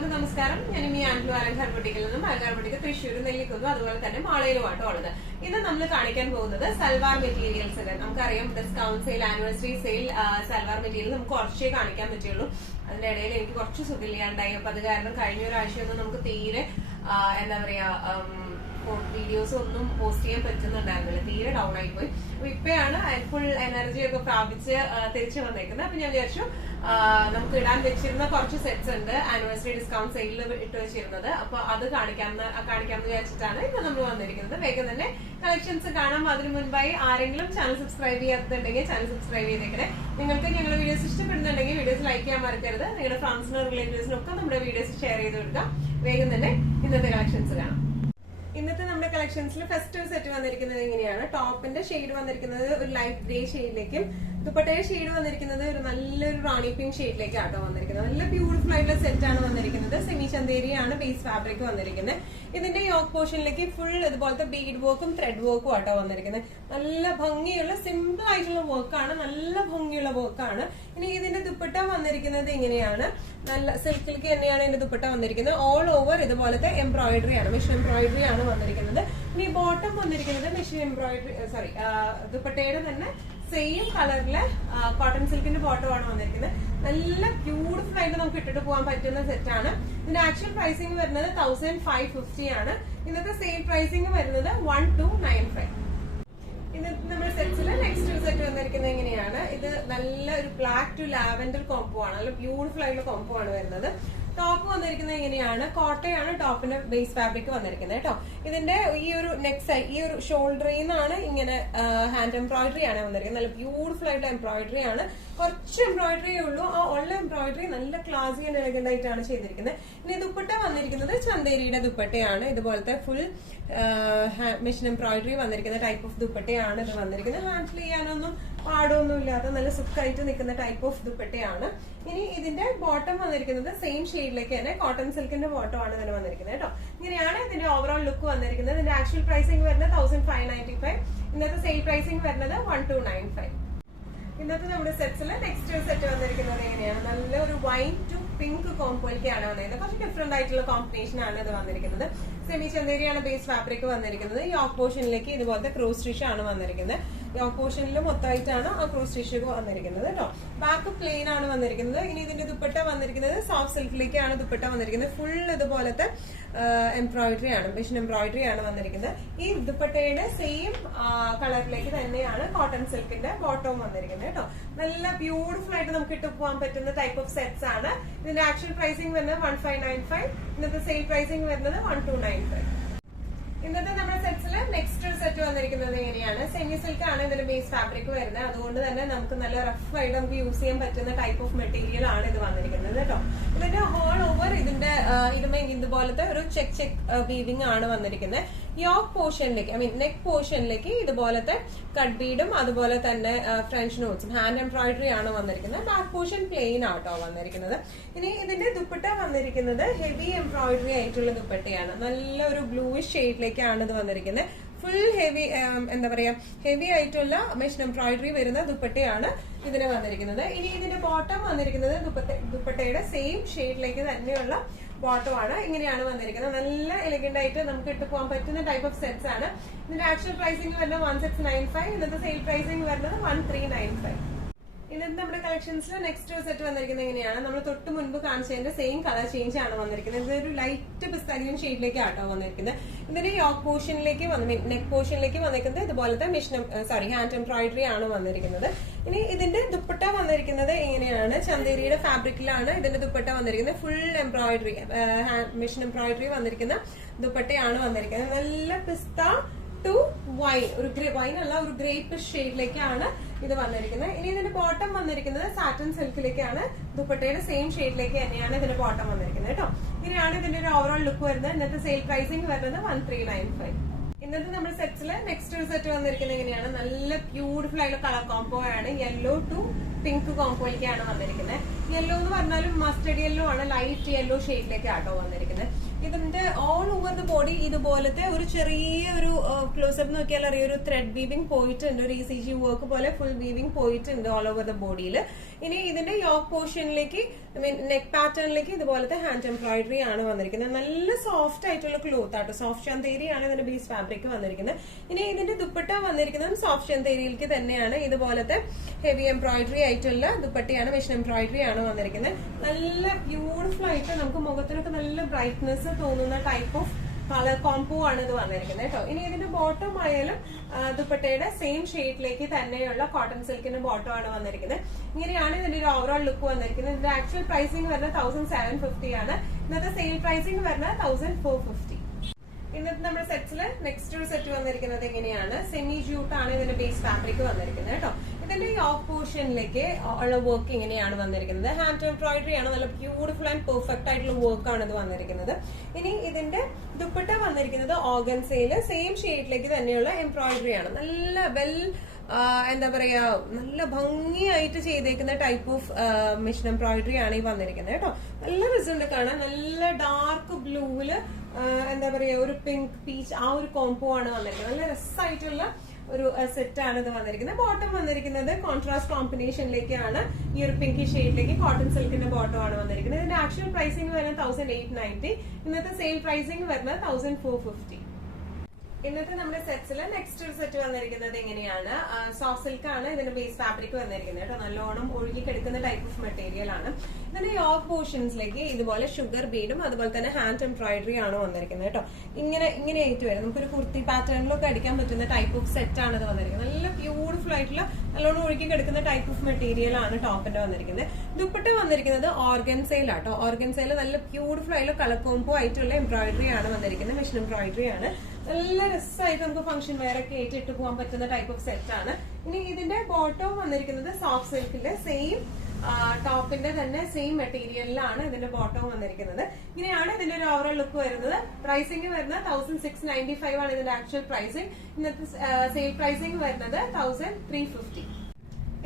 എല്ലാവർക്കും നമസ്കാരം. ഞാൻ ഈ ആൻഡ്ലു അലങ്കാർ ബുട്ടിക്കിൽ നിന്നും അലങ്കാർ ബുട്ടിക്ക് തൃശ്ശൂർ നെല്ലിക്കുന്നു, അതുപോലെ തന്നെ മാളയിലുമാട്ടോ ഉള്ളത്. ഇന്ന് നമ്മൾ കാണിക്കാൻ പോകുന്നത് സൽവാർ മെറ്റീരിയൽസ്. നമുക്കറിയാം discount sale, anniversary sale salwar material നമുക്ക് കുറച്ചേ കാണിക്കാൻ പറ്റുള്ളൂ. അതിന്റെ ഇടയിൽ എനിക്ക് കുറച്ച് സുഖമില്ലാണ്ടായി. അപ്പൊ അത് കാരണം കഴിഞ്ഞ ഒരാഴ്ചയൊന്നും നമുക്ക് തീരെ എന്താ പറയാ വീഡിയോസ് ഒന്നും പോസ്റ്റ് ചെയ്യാൻ പറ്റുന്നുണ്ടായിരുന്നില്ല, തീരെ ഡൗൺ ആയി പോയി. അപ്പൊ ഇപ്പഴാണ് ഫുൾ എനർജി ഒക്കെ പ്രാപിച്ച് തിരിച്ചു വന്നേക്കുന്നത്. അപ്പൊ ഞാൻ വിചാരിച്ചു നമുക്ക് ഇടാൻ വെച്ചിരുന്ന കുറച്ച് സെറ്റ്സ് ഉണ്ട് ആനിവേഴ്സറി ഡിസ്കൗണ്ട് സെയിലിൽ ഇട്ട് വെച്ചിരുന്നത്. അപ്പൊ അത് കാണിക്കാമെന്ന് വിചാരിച്ചിട്ടാണ് ഇന്ന് നമ്മൾ വന്നിരിക്കുന്നത്. വേഗം തന്നെ കളക്ഷൻസ് കാണാം. അതിനു മുൻപായി ആരെങ്കിലും ചാനൽ സബ്സ്ക്രൈബ് ചെയ്യാത്തുണ്ടെങ്കിൽ ചാനൽ സബ്സ്ക്രൈബ് ചെയ്തേക്കണേ. നിങ്ങൾക്ക് ഞങ്ങളുടെ വീഡിയോസ് ഇഷ്ടപ്പെടുന്നുണ്ടെങ്കിൽ വീഡിയോസ് ലൈക്ക് ചെയ്യാൻ മറക്കരുത്. നിങ്ങളുടെ ഫ്രണ്ട്സിനും റിലേറ്റീവ്സിനും ഒക്കെ നമ്മുടെ വീഡിയോസ് ഷെയർ ചെയ്ത് കൊടുക്കാം. വേഗം തന്നെ ഇന്നത്തെ കളക്ഷൻസ് കാണാം. ഇന്നത്തെ നമ്മുടെ കളക്ഷൻസിൽ ഫസ്റ്റ് സെറ്റ് വന്നിരിക്കുന്നത് ഇങ്ങനെയാണ്. ടോപ്പിന്റെ ഷെയ്ഡ് വന്നിരിക്കുന്നത് ഒരു ലൈറ്റ് ഗ്രേ ഷെയ്ഡിലേക്കും ദുപ്പട്ടയുടെ ഷെയ്ഡ് വന്നിരിക്കുന്നത് ഒരു നല്ലൊരു റാണി പിങ്ക് ഷെയ്ഡിലേക്കാട്ടോ വന്നിരിക്കുന്നത്. നല്ല ബ്യൂട്ടിഫുൾ ആയിട്ടുള്ള സെറ്റ് ആണ് വന്നിരിക്കുന്നത്. സെമി ചന്തേരിയാണ് ബേസ് ഫാബ്രിക് വന്നിരിക്കുന്നത്. ഇതിന്റെ യോക്ക് പോർഷനിലേക്ക് ഫുൾ ഇതുപോലത്തെ ബീഡ് വർക്കും ത്രെഡ് വർക്കും ആട്ടോ വന്നിരിക്കുന്നത്. നല്ല ഭംഗിയുള്ള സിമ്പിൾ ആയിട്ടുള്ള വർക്കാണ്, നല്ല ഭംഗിയുള്ള വർക്കാണ്. ഇനി ഇതിന്റെ ദുപ്പട്ട വന്നിരിക്കുന്നത് ഇങ്ങനെയാണ്. നല്ല സിൽക്കിലേക്ക് തന്നെയാണ് ഇതിന്റെ ദുപ്പട്ട വന്നിരിക്കുന്നത്. ഓൾ ഓവർ ഇതുപോലത്തെ എംബ്രോയിഡറി ആണ്, മെഷീൻ എംബ്രോയിഡറി ആണ് വന്നിരിക്കുന്നത്. ഇനി ബോട്ടം വന്നിരിക്കുന്നത് മെഷീൻ എംബ്രോയിഡറി ദുപ്പട്ടയുടെ തന്നെ സെയിം കളറിലെ കോട്ടൺ സിൽക്കിന്റെ ബോട്ടം ആണ് വന്നിരിക്കുന്നത്. നല്ല ബ്യൂട്ടിഫുൾ ആയിട്ട് നമുക്ക് ഇട്ടിട്ട് പോകാൻ പറ്റുന്ന സെറ്റ് ആണ്. ഇതിന്റെ ആക്ച്വൽ പ്രൈസിംഗ് വരുന്നത് 1550 ആണ്. ഇന്നത്തെ സെയിൽ പ്രൈസിംഗ് വരുന്നത് 1295. ഇന്നത്തെ നമ്മുടെ സെറ്റ്സില് നെക്സ്റ്റ് സെറ്റ് വന്നിരിക്കുന്നത് എങ്ങനെയാണ്. ഇത് നല്ല ഒരു ബ്ലാക്ക് ടു ലാവൻഡർ കോംബോ ആണ്, നല്ല ബ്യൂട്ടിഫുൾ ആയിട്ടുള്ള കോംബോ ആണ് വരുന്നത്. ടോപ്പ് വന്നിരിക്കുന്നത് എങ്ങനെയാണ്, കോട്ടയാണ് ടോപ്പിന്റെ ബേസ് ഫാബ്രിക് വന്നിരിക്കുന്നത് കേട്ടോ. ഇതിന്റെ ഈ ഒരു നെക്ക് സൈഡ്, ഈ ഒരു ഷോൾഡറിൽ നിന്നാണ് ഇങ്ങനെ ഹാൻഡ് എംബ്രോയിഡറി ആണ് വന്നിരിക്കുന്നത്. നല്ല ബ്യൂട്ടിഫുൾ ആയിട്ട് എംബ്രോയിഡറി ആണ്. കുറച്ച് എംബ്രോയിഡറിയേ ഉള്ളൂ. ആ ഉള്ള എംബ്രോയിഡറി നല്ല ക്ലാസി ആൻഡ് എലഗന്റ് ആയിട്ടാണ് ചെയ്തിരിക്കുന്നത്. ഇനി ദുപ്പട്ട വന്നിരിക്കുന്നത് ചന്തേരിയുടെ ദുപ്പട്ടയാണ്. ഇതുപോലത്തെ ഫുൾ മെഷീൻ എംബ്രോയിഡറി വന്നിരിക്കുന്ന ടൈപ്പ് ഓഫ് ദുപ്പട്ടയാണ് ഇത് വന്നിരിക്കുന്നത്. ഹാൻഡിൽ ചെയ്യാനൊന്നും പാടൊന്നും ഇല്ലാത്ത നല്ല സുഖമായിട്ട് നിൽക്കുന്ന ടൈപ്പ് ഓഫ് ദുപ്പട്ടയാണ്. ഇനി ഇതിന്റെ ബോട്ടം വന്നിരിക്കുന്നത് സെയിം ഷെയ്ഡിലേക്ക് തന്നെ കോട്ടൺ സിൽക്കിന്റെ ബോട്ടം ആണ് ഇതിന് വന്നിരിക്കുന്നത് കേട്ടോ. ഇങ്ങനെയാണ് ഇതിന്റെ ഓവറോൾ ലുക്ക് വന്നിരിക്കുന്നത്. ഇതിന്റെ ആക്ച്വൽ പ്രൈസിംഗ് വരുന്നത് 1595. ഇന്നത്തെ സെയിൽ പ്രൈസിംഗ് വരുന്നത് 1295. ഇന്നത്തെ നമ്മുടെ സെറ്റ്സിൽ നെക്സ്റ്റ് സെറ്റ് വന്നിരിക്കുന്നത് എങ്ങനെയാണ്, നല്ല ഒരു വൈൻ ടു പിങ്ക് കോംബോയിലേക്കാണ് വന്നിരിക്കുന്നത്. കുറച്ച് ഡിഫറെന്റ് ആയിട്ടുള്ള കോമ്പിനേഷൻ ആണ് ഇത് വന്നിരിക്കുന്നത്. സെമി ചന്തേരിയാണ് ബേസ് ഫാബ്രിക് വന്നിരിക്കുന്നത്. യോക്ക് പോർഷനിലേക്ക് ഇതുപോലത്തെ ക്രോസ് സ്റ്റിച്ച് ആണ് വന്നിരിക്കുന്നത്. യോക്ക് പോർഷനിൽ മൊത്തമായിട്ടാണ് ആ ക്രോസ് സ്റ്റിച്ച് വന്നിരിക്കുന്നത് കേട്ടോ. ബാക്ക് പ്ലെയിൻ ആണ് വന്നിരിക്കുന്നത്. ഇനി ഇതിന്റെ ദുപ്പട്ട വന്നിരിക്കുന്നത് സോഫ്റ്റ് സിൽക്കിലേക്കാണ് ദുപ്പട്ട വന്നിരിക്കുന്നത്. ഫുൾ ഇതുപോലത്തെ എംബ്രോയിഡറി ആണ്, മെഷീൻ എംബ്രോയിഡറി ആണ് വന്നിരിക്കുന്നത്. ഈ ദുപ്പട്ടയുടെ സെയിം കളറിലേക്ക് തന്നെയാണ് കോട്ടൺ സിൽക്കിന്റെ ബോട്ടവും വന്നിരിക്കുന്നത് കേട്ടോ. നല്ല ബ്യൂട്ടിഫുൾ ആയിട്ട് നമുക്ക് ഇട്ട് പോകാൻ പറ്റുന്ന ടൈപ്പ് ഓഫ് സെറ്റ്സ് ആണ്. ഇതിന്റെ ആക്ച്വൽ പ്രൈസിംഗ് വരുന്നത് 1595. ഇന്നത്തെ സെയിൽ പ്രൈസിംഗ് വരുന്നത് 1295. ഇന്നത്തെ നമ്മുടെ സെറ്റ്സില് നെക്സ്റ്റ് സെറ്റ് വന്നിരിക്കുന്നത് എങ്ങനെയാണ്, സെമി സിൽക്ക് ആണ് ഇതിന്റെ ബേസ് ഫാബ്രിക് വരുന്നത്. അതുകൊണ്ട് തന്നെ നമുക്ക് നല്ല റഫ് ആയിട്ട് നമുക്ക് യൂസ് ചെയ്യാൻ പറ്റുന്ന ടൈപ്പ് ഓഫ് മെറ്റീരിയൽ ആണ് ഇത് വന്നിരിക്കുന്നത് കേട്ടോ. ഇതിന്റെ ഹോൾ ഓവർ ഇതിന്റെ ഇതുപോലത്തെ ഒരു ചെക്ക് വീവിംഗ് ആണ് വന്നിരിക്കുന്നത്. യോക്ക് പോർഷനിലേക്ക്, നെക്ക് പോർഷനിലേക്ക് ഇതുപോലത്തെ കട്ട് ബീഡും അതുപോലെ തന്നെ ഫ്രഞ്ച് നോട്ട്സും ഹാൻഡ് എംബ്രോയിഡറി ആണ് വന്നിരിക്കുന്നത്. ബാക്ക് പോർഷൻ പ്ലെയിൻ ആട്ടോ വന്നിരിക്കുന്നത്. ഇനി ഇതിന്റെ ദുപ്പട്ട വന്നിരിക്കുന്നത് ഹെവി എംബ്രോയിഡറി ആയിട്ടുള്ള ദുപ്പട്ടയാണ്. നല്ല ഒരു ബ്ലൂയിഷ് ഷെയ്ഡിലേക്കാണ് ഇത് വന്നിരിക്കുന്നത്. ഫുൾ ഹെവി എന്താ പറയാ ഹെവി ആയിട്ടുള്ള മെഷീൻ എംബ്രോയിഡറി വരുന്ന ദുപ്പട്ടയാണ് ഇതിന് വന്നിരിക്കുന്നത്. ഇനി ഇതിന്റെ ബോട്ടം വന്നിരിക്കുന്നത് ദുപ്പട്ടയുടെ സെയിം ഷെയ്ഡിലേക്ക് തന്നെയുള്ള ബോട്ടം ആണ്. ഇങ്ങനെയാണ് വന്നിരിക്കുന്നത്. നല്ല എലഗന്റ് ആയിട്ട് നമുക്ക് ഇട്ട് പോകാൻ പറ്റുന്ന ടൈപ്പ് ഓഫ് സെറ്റ്സ് ആണ്. ഇതിന്റെ ആക്ച്വൽ പ്രൈസിംഗ് വരുന്നത് 1695. ഇന്നത്തെ സെയിൽ പ്രൈസിംഗ് വരുന്നത് 1395. ഇന്നത്തെ നമ്മുടെ കളക്ഷൻസിൽ നെക്സ്റ്റ് സെറ്റ് വന്നിരിക്കുന്നത് എങ്ങനെയാണ്, നമ്മൾ തൊട്ട് മുൻപ് കാണിച്ചതിന്റെ സെയിം കളർ ചേഞ്ച് ആണ് വന്നിരിക്കുന്നത്. ഇതൊരു ലൈറ്റ് പിസ്താലിയൻ ഷെയ്ഡിലേക്ക് ആട്ടോ വന്നിരിക്കുന്നത്. ഇതിന്റെ യോക്ക് പോർഷനിലേക്ക് നെക്ക് പോർഷനിലേക്ക് വന്നിരിക്കുന്നത് ഇതുപോലത്തെ ഹാൻഡ് എംബ്രോയിഡറി ആണ് വന്നിരിക്കുന്നത്. ഇനി ഇതിന്റെ ദുപ്പട്ട വന്നിരിക്കുന്നത് എങ്ങനെയാണ്, ചന്തേരിയുടെ ഫാബ്രിക്കിലാണ് ഇതിന്റെ ദുപ്പട്ട വന്നിരിക്കുന്നത്. ഫുൾ എംബ്രോയിഡറി മെഷീൻ എംബ്രോയിഡറി വന്നിരിക്കുന്ന ദുപ്പട്ടയാണ് വന്നിരിക്കുന്നത്. നല്ല പിസ്ത ടു വൈൻ, ഒരു വൈൻ അല്ല, ഒരു ഗ്രേപ്പിഷ് ഷെയ്ഡിലേക്കാണ് ഇത് വന്നിരിക്കുന്നത്. ഇനി ഇതിന്റെ ബോട്ടം വന്നിരിക്കുന്നത് സാറ്റൻ സിൽക്കിലേക്കാണ്. ദുപ്പട്ടയുടെ സെയിം ഷെയ്ഡിലേക്ക് തന്നെയാണ് ഇതിന്റെ ബോട്ടം വന്നിരിക്കുന്നത് കേട്ടോ. ഇങ്ങനെയാണ് ഇതിന്റെ ഒരു ഓവറോൾ ലുക്ക് വരുന്നത്. ഇന്നത്തെ സെയിൽ പ്രൈസിംഗ് വരുന്നത് 1395. ഇന്നത്തെ നമ്മുടെ സെറ്റ്സില് നെക്സ്റ്റ് സെറ്റ് വന്നിരിക്കുന്നത് എങ്ങനെയാണ്, നല്ല ബ്യൂട്ടിഫുൾ ആയിട്ടുള്ള കളർ കോംബോ ആണ്. യെല്ലോ ടു പിങ്ക് കോംബോയിലേക്കാണ് വന്നിരിക്കുന്നത്. യെല്ലോ എന്ന് പറഞ്ഞാലും മസ്റ്റർഡ് യെല്ലോ ആണ്, ലൈറ്റ് യെല്ലോ ഷെയ്ഡിലേക്ക് ആട്ടോ വന്നിരിക്കുന്നത്. ഇതിന്റെ ഓൾ ഓവർ ദ ബോഡി ഇതുപോലത്തെ ഒരു ചെറിയ ഒരു ക്ലോസപ്പ് നോക്കിയാൽ അറിയാം, ഒരു ത്രെഡ് വീവിംഗ് പോയിട്ടുണ്ട്, ഒരു ECG വർക്ക് പോലെ ഫുൾ വീവിംഗ് പോയിട്ടുണ്ട് ഓൾ ഓവർ ദ ബോഡിയിൽ. ഇനി ഇതിന്റെ യോക്ക് പോർഷനിലേക്ക് നെക്ക് പാറ്റേണിലേക്ക് ഇതുപോലത്തെ ഹാൻഡ് എംബ്രോയിഡറി ആണ് വന്നിരിക്കുന്നത്. നല്ല സോഫ്റ്റ് ആയിട്ടുള്ള ക്ലോത്ത് ആട്ടോ, സോഫ്റ്റ് ചന്തേരി ആണ് ഇതിന്റെ ബേസ് ഫാബ്രിക് വന്നിരിക്കുന്നത്. ഇനി ഇതിന്റെ ദുപ്പട്ട വന്നിരിക്കുന്നത് സോഫ്റ്റ് ചന്തേരിയിലേക്ക് തന്നെയാണ്, ഇതുപോലത്തെ ഹെവി എംബ്രോയിഡറി ആയിട്ടുള്ള ദുപ്പട്ടയാണ്, മെഷീൻ എംബ്രോയിഡറി ആണ് വന്നിരിക്കുന്നത്. നല്ല ബ്യൂട്ടിഫുൾ ആയിട്ട് നമുക്ക് മുഖത്തിനൊക്കെ നല്ല ബ്രൈറ്റ്നെസ് തോന്നുന്ന ടൈപ്പ് ഓഫ് കളർ കോംബോ ആണ് ഇത് വന്നിരിക്കുന്നത് കേട്ടോ. ഇനി ഇതിന്റെ ബോട്ടം ആയാലും ദുപ്പട്ടയുടെ സെയിം ഷെയ്ഡിലേക്ക് തന്നെയുള്ള കോട്ടൺ സിൽക്കിന്റെ ബോട്ടം ആണ് വന്നിരിക്കുന്നത്. ഇങ്ങനെയാണ് ഇതിന്റെ ഒരു ഓവറോൾ ലുക്ക് വന്നിരിക്കുന്നത്. ഇതിന്റെ ആക്ച്വൽ പ്രൈസിംഗ് വരുന്നത് 1750 ആണ്. ഇന്നത്തെ സെയിൽ പ്രൈസിംഗ് വരുന്നത് 1450. ഇന്നത്തെ നമ്മുടെ സെറ്റ്സിൽ നെക്സ്റ്റ് ഒരു സെറ്റ് വന്നിരിക്കുന്നത് എങ്ങനെയാണ്, സെമി ജൂട്ട് ആണ് ഇതിന്റെ ബേസ് ഫാബ്രിക് വന്നിരിക്കുന്നത് കേട്ടോ. ഇതിന്റെ യോക്ക് പോർഷനിലേക്ക് ഉള്ള വർക്ക് ഇങ്ങനെയാണ് വന്നിരിക്കുന്നത്. ഹാൻഡ് എംബ്രോയിഡറി ആണ്, നല്ല ബ്യൂട്ടിഫുൾ ആൻഡ് പെർഫെക്റ്റ് ആയിട്ടുള്ള വർക്ക് ആണ് ഇത് വന്നിരിക്കുന്നത്. ഇനി ഇതിന്റെ ദുപ്പട്ട വന്നിരിക്കുന്നത് ഓർഗൻസയിൽ സെയിം ഷെയ്ഡിലേക്ക് തന്നെയുള്ള എംബ്രോയിഡറി ആണ്. നല്ല എന്താ പറയാ, നല്ല ഭംഗിയായിട്ട് ചെയ്തേക്കുന്ന ടൈപ്പ് ഓഫ് മെഷീൻ എംബ്രോയിഡറി ആണ് ഈ വന്നിരിക്കുന്നത് കേട്ടോ. നല്ല റിസൾട്ട് കാണാൻ, നല്ല ഡാർക്ക് ബ്ലൂവില് എന്താ പറയാ ഒരു പിങ്ക് പീച്ച് ആ ഒരു കോംബോ ആണ് വന്നിരിക്കുന്നത്. നല്ല രസമായിട്ടുള്ള ഒരു സെറ്റ് ആണ് ഇത് വന്നിരിക്കുന്നത്. ബോട്ടം വന്നിരിക്കുന്നത് കോൺട്രാസ്റ്റ് കോമ്പിനേഷനിലേക്കാണ്, ഈ ഒരു പിങ്കി ഷെയ്ഡിലേക്ക് കോട്ടൺ സിൽക്കിന്റെ ബോട്ടം ആണ് വന്നിരിക്കുന്നത്. ഇതിന്റെ ആക്ച്വൽ പ്രൈസിംഗ് വരുന്നത് 1890. ഇന്നത്തെ സെയിൽ പ്രൈസിംഗ് വരുന്നത് 1450. ഇന്നത്തെ നമ്മുടെ സെറ്റ്സിൽ നെക്സ്റ്റ് ഒരു സെറ്റ് വന്നിരിക്കുന്നത് എങ്ങനെയാണ്, സോഫ്റ്റ് സിൽക്ക് ആണ് ഇതിന്റെ ബേസ് ഫാബ്രിക് വന്നിരിക്കുന്നത് കേട്ടോ. നല്ലോണം ഒഴുകി കിടക്കുന്ന ടൈപ്പ് ഓഫ് മെറ്റീരിയൽ ആണ്. ഇതിന്റെ യോക്ക് പോർഷൻസിലേക്ക് ഇതുപോലെ ഷുഗർ ബീഡും അതുപോലെ തന്നെ ഹാൻഡ് എംബ്രോയിഡറി ആണ് വന്നിരിക്കുന്നത് കേട്ടോ. ഇങ്ങനെ ആയിട്ട് വരും, നമുക്കൊരു കുർത്തി പാറ്റേണിലൊക്കെ അടിക്കാൻ പറ്റുന്ന ടൈപ്പ് ഓഫ് സെറ്റ് ആണ് ഇത് വന്നിരിക്കുന്നത്. നല്ല ബ്യൂട്ടിഫുൾ ആയിട്ടുള്ള നല്ലോണം ഒഴുകി കിടക്കുന്ന ടൈപ്പ് ഓഫ് മെറ്റീരിയൽ ആണ് ടോപ്പിന്റെ വന്നിരിക്കുന്നത്. ദുപ്പട്ട വന്നിരിക്കുന്നത് ഓർഗൻസയിലാട്ടോ. ഓർഗൻസയിൽ നല്ല ബ്യൂട്ടിഫുൾ ആയിട്ടുള്ള കളർ കോംബോ ആയിട്ടുള്ള എംബ്രോയിഡറി ആണ് വന്നിരിക്കുന്നത്, മെഷീൻ എംബ്രോയിഡറി ആണ്. നല്ല രസമായിട്ട് നമുക്ക് ഫംഗ്ഷൻ വെയർ ഒക്കെ ഇട്ട് പോകാൻ പറ്റുന്ന ടൈപ്പ് ഓഫ് സെറ്റ് ആണ്. ഇനി ഇതിന്റെ ബോട്ടം വന്നിരിക്കുന്നത് സോഫ്റ്റ് സിൽക്കിന്റെ സെയിം ടോപ്പിന്റെ തന്നെ സെയിം മെറ്റീരിയലിലാണ് ഇതിന്റെ ബോട്ടം വന്നിരിക്കുന്നത്. ഇങ്ങനെയാണ് ഇതിന്റെ ഒരു ഓവറോൾ ലുക്ക് വരുന്നത്. പ്രൈസിംഗ് വരുന്നത് 1695 ആണ് ഇതിന്റെ ആക്ച്വൽ പ്രൈസിംഗ്. ഇന്നത്തെ സെയിൽ പ്രൈസിംഗ് വരുന്നത് 1350.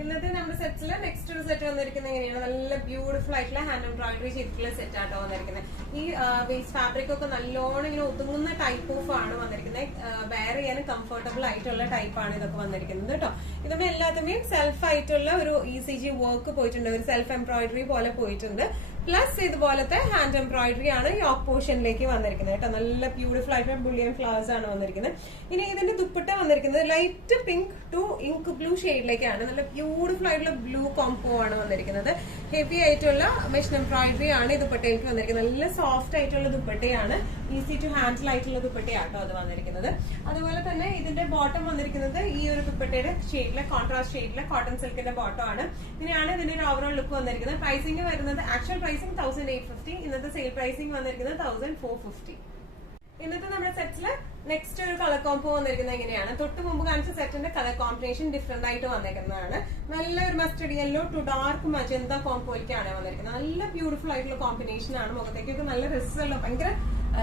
ഇന്നത്തെ നമ്മുടെ സെറ്റ്സിൽ നെക്സ്റ്റ് ഒരു സെറ്റ് വന്നിരിക്കുന്നത് എങ്ങനെയാണ്, നല്ല ബ്യൂട്ടിഫുൾ ആയിട്ടുള്ള ഹാൻഡ് എംബ്രോയിഡറി ചെയ്തിട്ടുള്ള സെറ്റ് ആട്ടോ വന്നിരിക്കുന്നത്. ഈ ബേസ് ഫാബ്രിക് ഒക്കെ നല്ലോണം ഇങ്ങനെ ഒതുങ്ങുന്ന ടൈപ്പ് ഓഫ് ആണ് വന്നിരിക്കുന്നത്. വെയർ ചെയ്യാൻ കംഫർട്ടബിൾ ആയിട്ടുള്ള ടൈപ്പ് ആണ് ഇതൊക്കെ വന്നിരിക്കുന്നത് കേട്ടോ. ഇതൊക്കെ എല്ലാത്തുമേയും സെൽഫ് ആയിട്ടുള്ള ഒരു ECG വർക്ക് പോയിട്ടുണ്ട്, ഒരു സെൽഫ് എംബ്രോയിഡറി പോലെ പോയിട്ടുണ്ട്. പ്ലസ് ഇതുപോലത്തെ ഹാൻഡ് എംബ്രോയിഡറി ആണ് യോക്ക് പോർഷനിലേക്ക് വന്നിരിക്കുന്നത് കേട്ടോ. നല്ല ബ്യൂട്ടിഫുൾ ആയിട്ടുള്ള ബുള്ളിയൻ ഫ്ലവേഴ്സ് ആണ് വന്നിരിക്കുന്നത്. ഇനി ഇതിന്റെ ദുപ്പട്ട വന്നിരിക്കുന്നത് light pink to ink blue ഷെയ്ഡിലേക്കാണ്. നല്ല ബ്യൂട്ടിഫുൾ ആയിട്ടുള്ള ബ്ലൂ കോംബോ ആണ് വന്നിരിക്കുന്നത്. ഹെവി ആയിട്ടുള്ള മെഷീൻ എംബ്രോയിഡറി ആണ് ഈ ദുപ്പട്ടയിലേക്ക് വന്നിരിക്കുന്നത്. നല്ല സോഫ്റ്റ് ആയിട്ടുള്ള ദുപ്പട്ടയാണ്, ഈസി ടു ഹാൻഡിൽ ആയിട്ടുള്ള ദുപ്പട്ടയാട്ടോ അത് വന്നിരിക്കുന്നത്. അതുപോലെ തന്നെ ഇതിന്റെ ബോട്ടം വന്നിരിക്കുന്നത് ഈ ഒരു ദുപ്പട്ടയുടെ ഷെയ്ഡിലെ കോൺട്രാസ്റ്റ് ഷെയ്ഡിലെ കോട്ടൺ സിൽക്കിന്റെ ബോട്ടം ആണ്. ഇങ്ങനെയാണ് ഇതിന്റെ ഒരു ഓവറോൾ ലുക്ക് വന്നിരിക്കുന്നത്. പ്രൈസിംഗ് വരുന്നത് ആക്ച്വൽ പ്രൈസിംഗ് 1850. ഇന്നത്തെ സെയിൽ പ്രൈസിംഗ് വന്നിരിക്കുന്നത് 1450. ഇന്നത്തെ നമ്മുടെ സെറ്റ്സില് നെക്സ്റ്റ് ഒരു കളർ കോംബോ വന്നിരിക്കുന്നത് എങ്ങനെയാണ്, തൊട്ട് മുമ്പ് കാണിച്ച സെറ്റിന്റെ കളർ കോമ്പിനേഷൻ ഡിഫറെന്റ് ആയിട്ട് വന്നിരിക്കുന്നതാണ്. നല്ല ഒരു mustard yellow to dark magenta കോംബോയിലേക്കാണ് വന്നിരിക്കുന്നത്. നല്ല ബ്യൂട്ടിഫുൾ ആയിട്ടുള്ള കോമ്പിനേഷൻ ആണ്, മുഖത്തേക്കൊക്കെ നല്ല രസമുള്ള ഭയങ്കര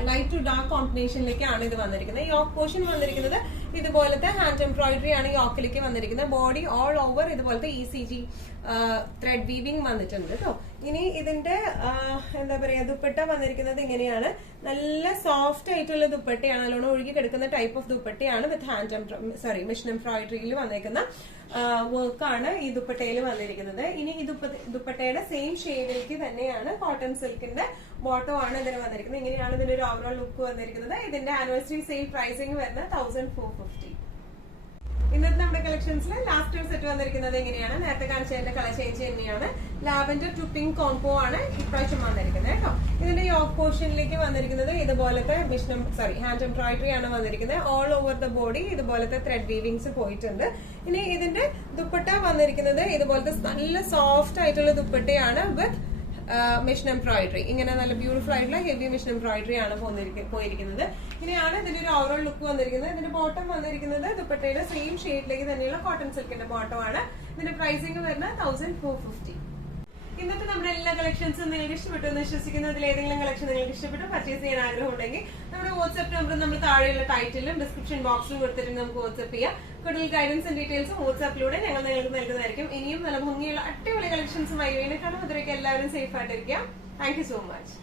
ലൈറ്റ് ടു ഡാർക്ക് കോമ്പിനേഷനിലേക്കാണ് ഇത് വന്നിരിക്കുന്നത്. യോക്ക് പോർഷൻ വന്നിരിക്കുന്നത് ഇതുപോലത്തെ ഹാൻഡ് എംബ്രോയിഡറി ആണ് യോക്കിലേക്ക് വന്നിരിക്കുന്നത്. ബോഡി ഓൾ ഓവർ ഇതുപോലത്തെ ECG ത്രെഡ് വീവിംഗ് വന്നിട്ടുണ്ട് കേട്ടോ. ഇനി ഇതിന്റെ എന്താ പറയാ ദുപ്പട്ട വന്നിരിക്കുന്നത് ഇങ്ങനെയാണ്. നല്ല സോഫ്റ്റ് ആയിട്ടുള്ള ദുപ്പട്ടയാണ്, നല്ലോണം ഒഴുകി കിടക്കുന്ന ടൈപ്പ് ഓഫ് ദുപ്പട്ടയാണ് വിത്ത് ഹാൻഡ് മെഷീൻ എംബ്രോയിഡറിയിൽ വന്നേക്കുന്ന വർക്കാണ് ഈ ദുപ്പട്ടയിൽ വന്നിരിക്കുന്നത്. ഇനി ഈ ദുപ്പട്ടയുടെ സെയിം ഷെയ്ഡിലേക്ക് തന്നെയാണ് കോട്ടൺ സിൽക്കിന്റെ ബോട്ടം ആണ് ഇതിന് വന്നിരിക്കുന്നത്. ഇങ്ങനെയാണ് ഇതിന്റെ ഒരു ഓവറോൾ ലുക്ക് വന്നിരിക്കുന്നത്. ഇതിന്റെ ആനിവേഴ്സറി സെയിൽ പ്രൈസിംഗ് വരുന്നത് 1450. ഇന്നത്തെ നമ്മുടെ കളക്ഷൻസിൽ ലാസ്റ്റ് ഒരു സെറ്റ് വന്നിരിക്കുന്നത് എങ്ങനെയാണ്, നേരത്തെ കാണിച്ചതിന്റെ കളർ ചേഞ്ച് തന്നെയാണ്. ലാവൻഡർ ടു പിങ്ക് കോംബോ ആണ് ഇപ്രാവശ്യം വന്നിരിക്കുന്നത് കേട്ടോ. ഇതിന്റെ യോക്ക് പോർഷനിലേക്ക് വന്നിരിക്കുന്നത് ഇതുപോലത്തെ ഹാൻഡ് എംബ്രോയിഡറി ആണ് വന്നിരിക്കുന്നത്. ഓൾ ഓവർ ദ ബോഡി ഇതുപോലത്തെ ത്രെഡ് വീവിങ്സ് പോയിട്ടുണ്ട്. ഇനി ഇതിന്റെ ദുപ്പട്ട വന്നിരിക്കുന്നത് ഇതുപോലത്തെ നല്ല സോഫ്റ്റ് ആയിട്ടുള്ള ദുപ്പട്ടയാണ് വിത്ത് മെഷീൻ എംബ്രോയിഡറി. ഇങ്ങനെ നല്ല ബ്യൂട്ടിഫുൾ ആയിട്ടുള്ള ഹെവി മെഷീൻ എംബ്രോയിഡറി ആണ് പോയിരിക്കുന്നത്. ഇങ്ങനെയാണ് ഇതിന്റെ ഒരു ഓവറോൾ ലുക്ക് വന്നിരിക്കുന്നത്. ഇതിന്റെ ബോട്ടം വന്നിരിക്കുന്നത് ദുപ്പട്ടയുടെ സെയിം ഷെയ്ഡിലേക്ക് തന്നെയുള്ള കോട്ടൺ സിൽക്കിന്റെ ബോട്ടം ആണ്. ഇതിന്റെ പ്രൈസിംഗ് വരുന്നത് 1450. ഇന്നത്തെ നമ്മുടെ എല്ലാ കളക്ഷൻസും നിങ്ങൾക്ക് ഇഷ്ടപ്പെട്ടു എന്ന് വിശ്വസിക്കുന്നു. അതിൽ ഏതെങ്കിലും കളക്ഷൻ നിങ്ങൾക്ക് ഇഷ്ടപ്പെട്ടു പർച്ചേസ് ചെയ്യാൻ ആഗ്രഹം ഉണ്ടെങ്കിൽ നമ്മുടെ വാട്സ്ആപ്പ് നമ്പർ നമ്മൾ താഴെയുള്ള ടൈറ്റിലും ഡിസ്ക്രിപ്ഷൻ ബോക്സിലും കൊടുത്തിട്ട് നമുക്ക് വാട്സ്ആപ്പ് ചെയ്യാം. കൂടുതൽ ഗൈഡൻസും ഡീറ്റെയിൽസും വാട്സ്ആപ്പിലൂടെ ഞങ്ങൾ നിങ്ങൾക്ക് നൽകുന്നതായിരിക്കും. ഇനിയും നല്ല ഭംഗിയുള്ള അടിപൊളി കളക്ഷൻസുമായി വീണ്ടും കാണാം. അതിലേക്ക് എല്ലാവരും സേഫ് ആയിട്ടിരിക്കാം. Thank you so much.